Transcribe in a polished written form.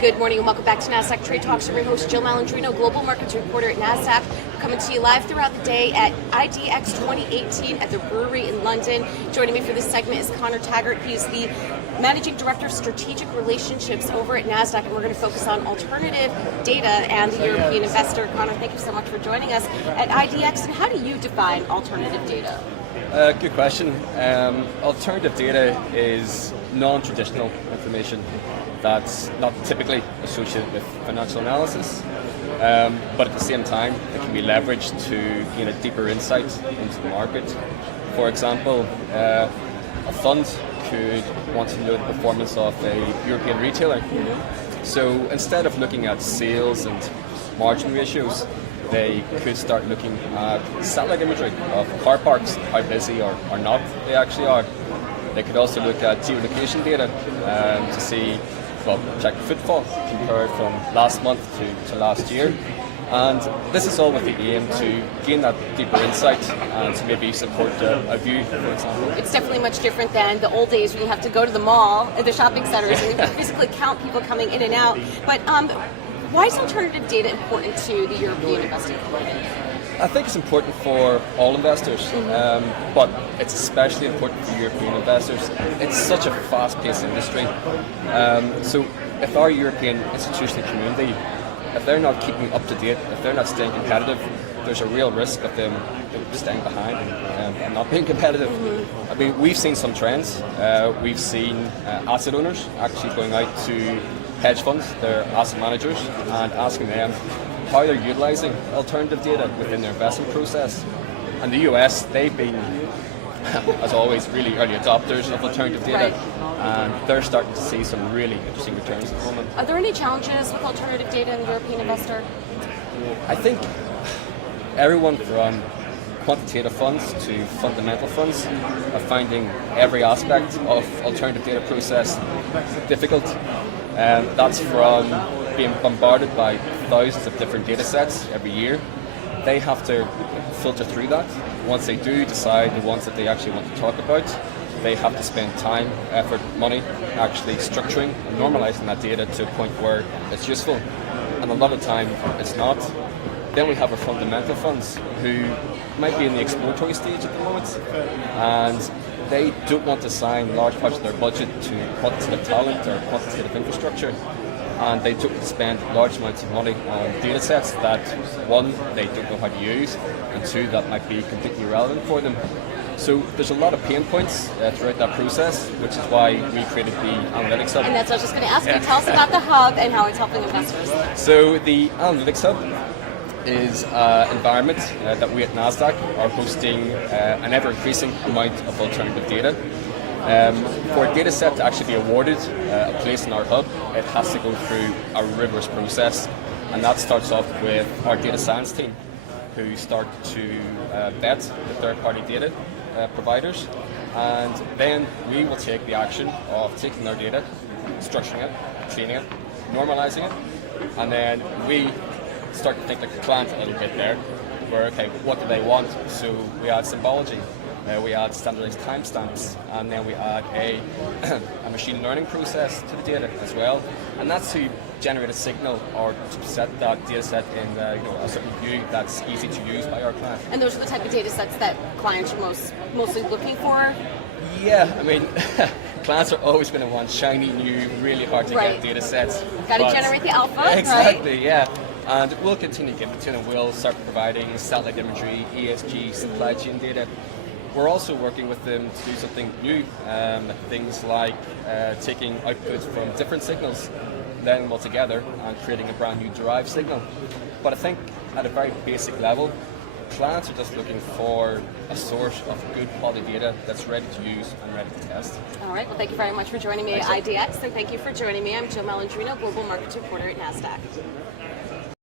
Good morning and welcome back to Nasdaq Trade Talks. I'm your host, Jill Malandrino, Global Markets Reporter at Nasdaq. Coming to you live throughout the day at IDX 2018 at the Brewery in London. Joining me for this segment is Conor Taggart. He is the Managing Director of Strategic Relationships over at Nasdaq, and we're going to focus on alternative data and the European investor. Conor, thank you so much for joining us at IDX. And how do you define alternative data? Good question. Alternative data is non-traditional information that's not typically associated with financial analysis, but at the same time it can be leveraged to gain a deeper insight into the market. For example, a fund could want to know the performance of a European retailer. So instead of looking at sales and margin ratios, they could start looking at satellite imagery of car parks, how busy or not they actually are. They could also look at geolocation data to see, check footfall compared from last month to last year. And this is all with the aim to gain that deeper insight and to maybe support a view, for example. It's definitely much different than the old days when you have to go to the mall, the shopping centers, and you physically count people coming in and out. But why is alternative data important to the European investing community? I think it's important for all investors, but it's especially important for European investors. It's such a fast-paced industry. So if our European institutional community, if they're not keeping up to date, if they're not staying competitive, there's a real risk of them staying behind and not being competitive. I mean, we've seen some trends. We've seen asset owners actually going out to hedge funds, their asset managers, and asking them how they're utilizing alternative data within their investment process. And the US, they've been, as always, really early adopters of alternative data, and they're starting to see some really interesting returns at the moment. Are there any challenges with alternative data in the European investor? I think everyone from quantitative funds to fundamental funds are finding every aspect of alternative data process difficult. That's from being bombarded by thousands of different data sets every year. They have to filter through that. Once they do decide the ones that they actually want to talk about, they have to spend time, effort, money actually structuring and normalizing that data to a point where it's useful. And a lot of the time it's not. Then we have our fundamental funds who might be in the exploratory stage at the moment, and they don't want to assign large parts of their budget to quantitative talent or quantitative infrastructure, and they don't spend large amounts of money on data sets that, one, they don't know how to use, and two, that might be completely irrelevant for them. So there's a lot of pain points throughout that process, which is why we created the Analytics Hub. And that's what I was just going to ask you. Tell us about the hub and how it's helping investors. So the Analytics Hub is an environment that we at Nasdaq are hosting an ever-increasing amount of alternative data. For a data set to actually be awarded a place in our hub, it has to go through a rigorous process, and that starts off with our data science team, who start to vet the third-party data providers, and then we will take the action of taking our data, structuring it, cleaning it, normalizing it, and then we start to think like the client a little bit there, where, okay, what do they want? So we add symbology, we add standardized timestamps, and then we add a machine learning process to the data as well. And that's to generate a signal or to set that data set in a certain view that's easy to use by our client. And those are the type of data sets that clients are mostly looking for? Yeah, I mean, clients are always going to want shiny, new, really hard to get data sets. Got to generate the alpha, exactly, right? Yeah. And we'll continue to give it to them. We'll start providing satellite imagery, ESG, supply chain data. We're also working with them to do something new, things like taking outputs from different signals, letting them all together and creating a brand new derived signal. But I think at a very basic level, clients are just looking for a source of good quality data that's ready to use and ready to test. All right, well, thank you very much for joining me at IDX, and thank you for joining me. I'm Jill Malandrino, Global Markets Reporter at Nasdaq.